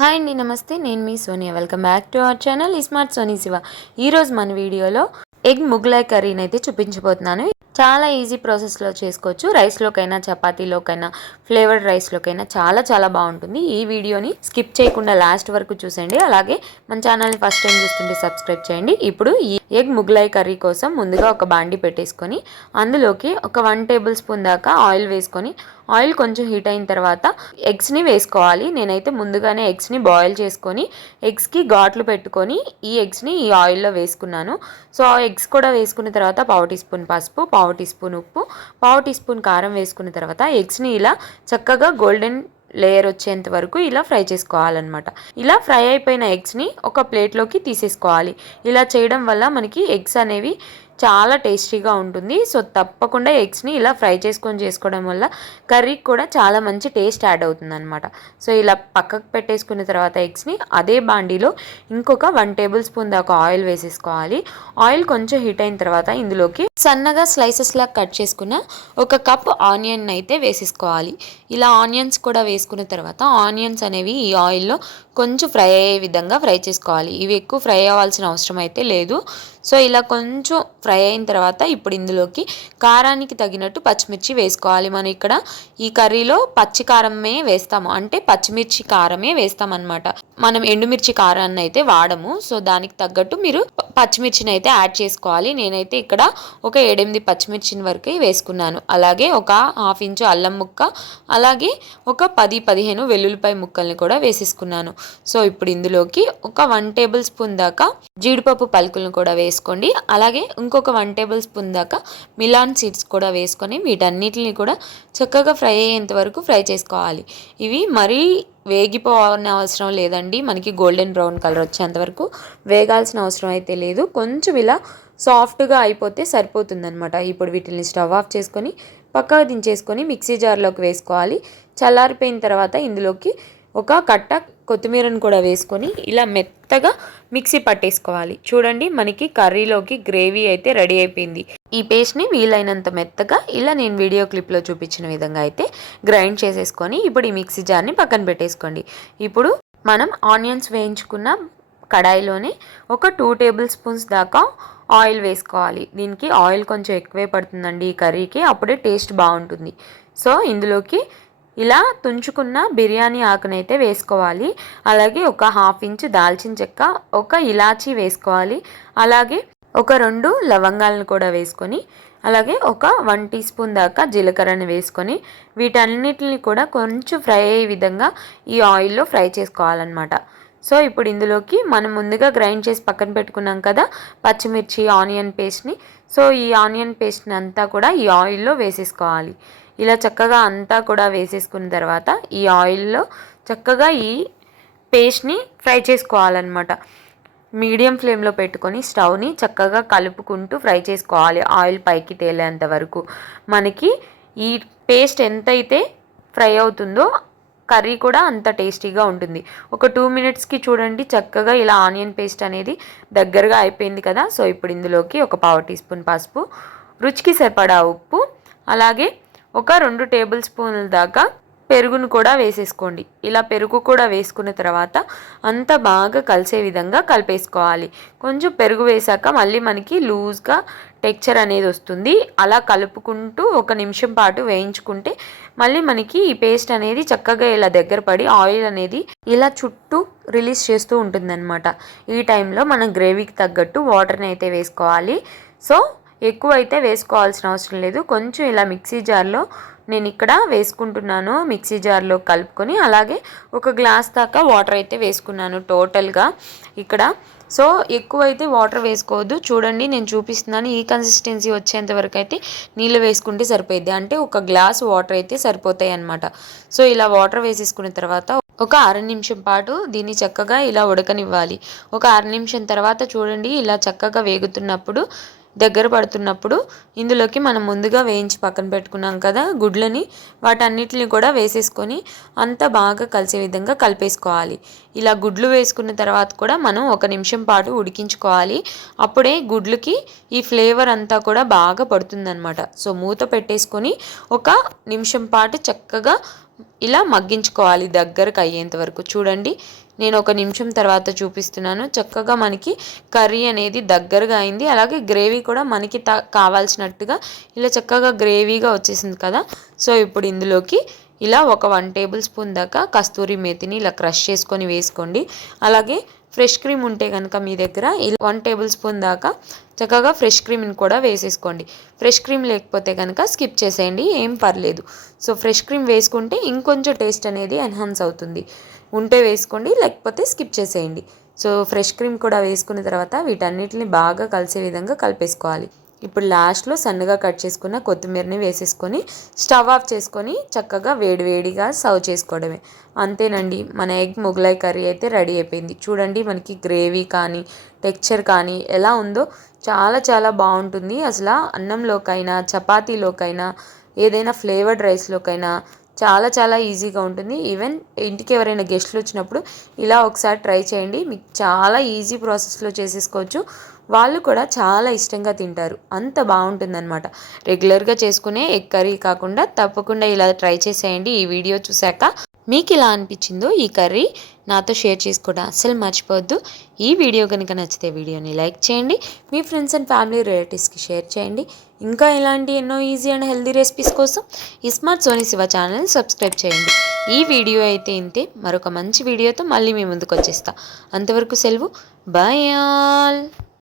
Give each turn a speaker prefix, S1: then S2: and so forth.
S1: Hi అండి నమస్తే. నేను మీ Sonia. Welcome back to our channel. Smart Soni Shiva. ఈరోజు మన వీడియోలో ఎగ్ ముగ్లాయ్ కర్రీని అయితే చూపించబోతున్నాను. చాలా ఈజీ ప్రాసెస్లో చేసుకోవచ్చు. రైస్లోకైనా చపాతీలోకైనా ఫ్లేవర్డ్ రైస్లోకైనా చాలా చాలా బాగుంటుంది. ఈ వీడియోని స్కిప్ చేయకుండా లాస్ట్ వరకు చూసండి అలాగే మన ఛానల్ని ఫస్ట్ టైం చూస్తుంటే సబ్స్క్రైబ్ చేయండి. ఇప్పుడు ఈ ఎగ్ ముగ్లాయ్ కర్రీ కోసం ముందుగా ఒక బాండి పెట్టేసుకొని అందులోకి ఒక వన్ టేబుల్ స్పూన్ దాకా ఆయిల్ వేసుకొని ఆయిల్ కొంచెం హీట్ అయిన తర్వాత ఎగ్స్ని వేసుకోవాలి. నేనైతే ముందుగానే ఎగ్స్ని బాయిల్ చేసుకొని ఎగ్స్కి ఘాట్లు పెట్టుకొని ఈ ఎగ్స్ని ఈ ఆయిల్లో వేసుకున్నాను. సో ఆ ఎగ్స్ కూడా వేసుకున్న తర్వాత పావు టీ స్పూన్ పసుపు పావు టీ స్పూన్ ఉప్పు పావు టీ స్పూన్ కారం వేసుకున్న తర్వాత ఎగ్స్ని ఇలా చక్కగా గోల్డెన్ లేయర్ వచ్చేంత వరకు ఇలా ఫ్రై చేసుకోవాలన్నమాట. ఇలా ఫ్రై అయిపోయిన ఎగ్స్ని ఒక ప్లేట్లోకి తీసేసుకోవాలి. ఇలా చేయడం వల్ల మనకి ఎగ్స్ అనేవి చాలా టేస్టీగా ఉంటుంది. సో తప్పకుండా ఎగ్స్ని ఇలా ఫ్రై చేసుకొని చేసుకోవడం వల్ల కర్రీకి కూడా చాలా మంచి టేస్ట్ యాడ్ అవుతుంది అనమాట సో ఇలా పక్కకు పెట్టేసుకున్న తర్వాత ఎగ్స్ని అదే బాండీలో ఇంకొక వన్ టేబుల్ స్పూన్ దాకా ఆయిల్ వేసేసుకోవాలి. ఆయిల్ కొంచెం హీట్ అయిన తర్వాత ఇందులోకి సన్నగా స్లైసెస్ లాగా కట్ చేసుకున్న ఒక కప్ ఆనియన్ అయితే వేసేసుకోవాలి. ఇలా ఆనియన్స్ కూడా వేసుకున్న తర్వాత ఆనియన్స్ అనేవి ఈ ఆయిల్లో కొంచెం ఫ్రై అయ్యే విధంగా ఫ్రై చేసుకోవాలి. ఇవి ఎక్కువ ఫ్రై అవ్వాల్సిన అవసరం అయితే లేదు. సో ఇలా కొంచెం ఫ్రై అయిన తర్వాత ఇప్పుడు ఇందులోకి కారానికి తగినట్టు పచ్చిమిర్చి వేసుకోవాలి. మనం ఇక్కడ ఈ కర్రీలో పచ్చి కారమే వేస్తాము. అంటే పచ్చిమిర్చి కారమే వేస్తామన్నమాట. మనం ఎండుమిర్చి కారాన్ని అయితే వాడము. సో దానికి తగ్గట్టు మీరు పచ్చిమిర్చిని అయితే యాడ్ చేసుకోవాలి. నేనైతే ఇక్కడ ఒక ఏడెనిమిది పచ్చిమిర్చిని వరకు వేసుకున్నాను. అలాగే ఒక హాఫ్ ఇంచు అల్లం ముక్క అలాగే ఒక పది పదిహేను వెల్లుల్లిపాయ ముక్కల్ని కూడా వేసేసుకున్నాను. సో ఇప్పుడు ఇందులోకి ఒక వన్ టేబుల్ స్పూన్ దాకా జీడిపప్పు పలుకులను కూడా వేసుకోండి. అలాగే ఇంకొక వన్ టేబుల్ స్పూన్ దాకా మిలాన్ సీడ్స్ కూడా వేసుకొని వీటన్నిటిని కూడా చక్కగా ఫ్రై అయ్యేంత వరకు ఫ్రై చేసుకోవాలి. ఇవి మరీ వేగిపోవాలని అవసరం లేదండి. మనకి గోల్డెన్ బ్రౌన్ కలర్ వచ్చేంతవరకు వేగాల్సిన అవసరం అయితే లేదు. కొంచెం ఇలా సాఫ్ట్గా అయిపోతే సరిపోతుందనమాట ఇప్పుడు వీటిని స్టవ్ ఆఫ్ చేసుకొని పక్కకు దించేసుకొని మిక్సీ జార్లోకి వేసుకోవాలి. చల్లారిపోయిన తర్వాత ఇందులోకి ఒక కట్ట కొత్తిమీరను కూడా వేసుకొని ఇలా మెత్తగా మిక్సీ పట్టేసుకోవాలి. చూడండి మనకి కర్రీలోకి గ్రేవీ అయితే రెడీ అయిపోయింది. ఈ పేస్ట్ని వీలైనంత మెత్తగా ఇలా నేను వీడియో క్లిప్లో చూపించిన విధంగా అయితే గ్రైండ్ చేసేసుకొని ఇప్పుడు ఈ మిక్సీ జార్ని పక్కన పెట్టేసుకోండి. ఇప్పుడు మనం ఆనియన్స్ వేయించుకున్న కడాయిలోనే ఒక టూ టేబుల్ స్పూన్స్ దాకా ఆయిల్ వేసుకోవాలి. దీనికి ఆయిల్ కొంచెం ఎక్కువే పడుతుందండి ఈ కర్రీకి అప్పుడే టేస్ట్ బాగుంటుంది. సో ఇందులోకి ఇలా తుంచుకున్న బిర్యానీ ఆకునైతే వేసుకోవాలి. అలాగే ఒక హాఫ్ ఇంచ్ దాల్చిన చెక్క ఒక ఇలాచీ వేసుకోవాలి. అలాగే ఒక రెండు లవంగాలను కూడా వేసుకొని అలాగే ఒక వన్ టీ స్పూన్ దాకా జీలకర్రని వేసుకొని వీటన్నిటిని కూడా కొంచెం ఫ్రై అయ్యే విధంగా ఈ ఆయిల్లో ఫ్రై చేసుకోవాలన్నమాట. సో ఇప్పుడు ఇందులోకి మనం ముందుగా గ్రైండ్ చేసి పక్కన పెట్టుకున్నాం కదా పచ్చిమిర్చి ఆనియన్ పేస్ట్ని. సో ఈ ఆనియన్ పేస్ట్ని అంతా కూడా ఈ ఆయిల్లో వేసేసుకోవాలి. ఇలా చక్కగా అంతా కూడా వేసేసుకున్న తర్వాత ఈ ఆయిల్లో చక్కగా ఈ పేస్ట్ని ఫ్రై చేసుకోవాలన్నమాట. మీడియం ఫ్లేమ్లో పెట్టుకొని స్టవ్ని చక్కగా కలుపుకుంటూ ఫ్రై చేసుకోవాలి ఆయిల్ పైకి తేలేంత వరకు. మనకి ఈ పేస్ట్ ఎంతైతే ఫ్రై అవుతుందో కర్రీ కూడా అంత టేస్టీగా ఉంటుంది. ఒక టూ మినిట్స్కి చూడండి చక్కగా ఇలా ఆనియన్ పేస్ట్ అనేది దగ్గరగా అయిపోయింది కదా. సో ఇప్పుడు ఇందులోకి ఒక పావు టీ స్పూన్ పసుపు రుచికి సరిపడా ఉప్పు అలాగే ఒక రెండు టేబుల్ స్పూన్ల దాకా పెరుగును కూడా వేసేసుకోండి. ఇలా పెరుగు కూడా వేసుకున్న తర్వాత అంతా బాగా కలిసే విధంగా కలిపేసుకోవాలి. కొంచెం పెరుగు వేసాక మళ్ళీ మనకి లూజ్గా టెక్చర్ అనేది వస్తుంది. అలా కలుపుకుంటూ ఒక నిమిషం పాటు వేయించుకుంటే మళ్ళీ మనకి ఈ పేస్ట్ అనేది చక్కగా ఇలా దగ్గర పడి ఆయిల్ అనేది ఇలా చుట్టూ రిలీజ్ చేస్తూ ఉంటుందన్నమాట. ఈ టైంలో మనం గ్రేవీకి తగ్గట్టు వాటర్ని అయితే వేసుకోవాలి. సో ఎక్కువ అయితే వేసుకోవాల్సిన అవసరం లేదు. కొంచెం ఇలా మిక్సీ జార్లో నేను ఇక్కడ వేసుకుంటున్నాను. మిక్సీ జార్లో కలుపుకొని అలాగే ఒక గ్లాస్ దాకా వాటర్ అయితే వేసుకున్నాను టోటల్గా ఇక్కడ. సో ఎక్కువైతే వాటర్ వేసుకోవద్దు. చూడండి నేను చూపిస్తున్నాను. ఈ కన్సిస్టెన్సీ వచ్చేంత వరకు అయితే నీళ్ళు వేసుకుంటే సరిపోయింది అంటే ఒక గ్లాస్ వాటర్ అయితే సరిపోతాయి అనమాట సో ఇలా వాటర్ వేసేసుకున్న తర్వాత ఒక అర నిమిషం పాటు దీన్ని చక్కగా ఇలా ఉడకనివ్వాలి. ఒక అర నిమిషం తర్వాత చూడండి ఇలా చక్కగా వేగుతున్నప్పుడు దగ్గర పడుతున్నప్పుడు ఇందులోకి మనం ముందుగా వేయించి పక్కన పెట్టుకున్నాం కదా గుడ్లని వాటన్నిటిని కూడా వేసేసుకొని అంతా బాగా కలిసే విధంగా కలిపేసుకోవాలి. ఇలా గుడ్లు వేసుకున్న తర్వాత కూడా మనం ఒక నిమిషం పాటు ఉడికించుకోవాలి. అప్పుడే గుడ్లకి ఈ ఫ్లేవర్ అంతా కూడా బాగా పడుతుందనమాట సో మూత పెట్టేసుకొని ఒక నిమిషం పాటు చక్కగా ఇలా మగ్గించుకోవాలి దగ్గరకు అయ్యేంత వరకు. చూడండి నేను ఒక నిమిషం తర్వాత చూపిస్తున్నాను. చక్కగా మనకి కర్రీ అనేది దగ్గరగా అయింది. అలాగే గ్రేవీ కూడా మనకి కావాల్సినట్టుగా ఇలా చక్కగా గ్రేవీగా వచ్చేసింది కదా. సో ఇప్పుడు ఇందులోకి ఇలా ఒక వన్ టేబుల్ స్పూన్ దాకా కస్తూరి మేతిని ఇలా క్రష్ చేసుకొని వేసుకోండి. అలాగే ఫ్రెష్ క్రీమ్ ఉంటే కనుక మీ దగ్గర వన్ టేబుల్ స్పూన్ దాకా చక్కగా ఫ్రెష్ క్రీమ్ని కూడా వేసేసుకోండి. ఫ్రెష్ క్రీమ్ లేకపోతే కనుక స్కిప్ చేసేయండి. ఏం పర్లేదు. సో ఫ్రెష్ క్రీమ్ వేసుకుంటే ఇంకొంచెం టేస్ట్ అనేది ఎన్హాన్స్ అవుతుంది. ఉంటే వేసుకోండి లేకపోతే స్కిప్ చేసేయండి. సో ఫ్రెష్ క్రీమ్ కూడా వేసుకున్న తర్వాత వీటన్నిటిని బాగా కలిసే విధంగా కలిపేసుకోవాలి. ఇప్పుడు లాస్ట్లో సన్నగా కట్ చేసుకున్న కొత్తిమీరని వేసేసుకొని స్టవ్ ఆఫ్ చేసుకొని చక్కగా వేడివేడిగా సర్వ్ చేసుకోవడమే. అంతేనండి మన ఎగ్ మొగలాయ్ కర్రీ అయితే రెడీ అయిపోయింది. చూడండి మనకి గ్రేవీ కానీ టెక్చర్ కానీ ఎలా ఉందో. చాలా చాలా బాగుంటుంది. అసలు అన్నంలోకైనా చపాతీలోకైనా ఏదైనా ఫ్లేవర్డ్ రైస్లోకైనా చాలా చాలా ఈజీగా ఉంటుంది. ఈవెన్ ఇంటికి ఎవరైనా గెస్ట్లు వచ్చినప్పుడు ఇలా ఒకసారి ట్రై చేయండి. మీకు చాలా ఈజీ ప్రాసెస్లో చేసేసుకోవచ్చు. వాళ్ళు కూడా చాలా ఇష్టంగా తింటారు. అంత బాగుంటుందన్నమాట. రెగ్యులర్గా చేసుకునే ఎగ్ కర్రీ కాకుండా తప్పకుండా ఇలా ట్రై చేసేయండి. ఈ వీడియో చూశాక మీకు ఇలా అనిపించిందో ఈ కర్రీ నాతో షేర్ చేసుకోవడం అస్సలు మర్చిపోవద్దు. ఈ వీడియో కనుక నచ్చితే వీడియోని లైక్ చేయండి మీ ఫ్రెండ్స్ అండ్ ఫ్యామిలీ రిలేటివ్స్కి షేర్ చేయండి. ఇంకా ఇలాంటి ఎన్నో ఈజీ అండ్ హెల్దీ రెసిపీస్ కోసం ఈ smart Soni Shiva channel subscribe చేయండి. ఈ వీడియో అయితే ఇంతే మరొక మంచి వీడియోతో మళ్ళీ మీ ముందుకు వచ్చేస్తా అంతవరకు సెలవు బాయ్ ఆల్!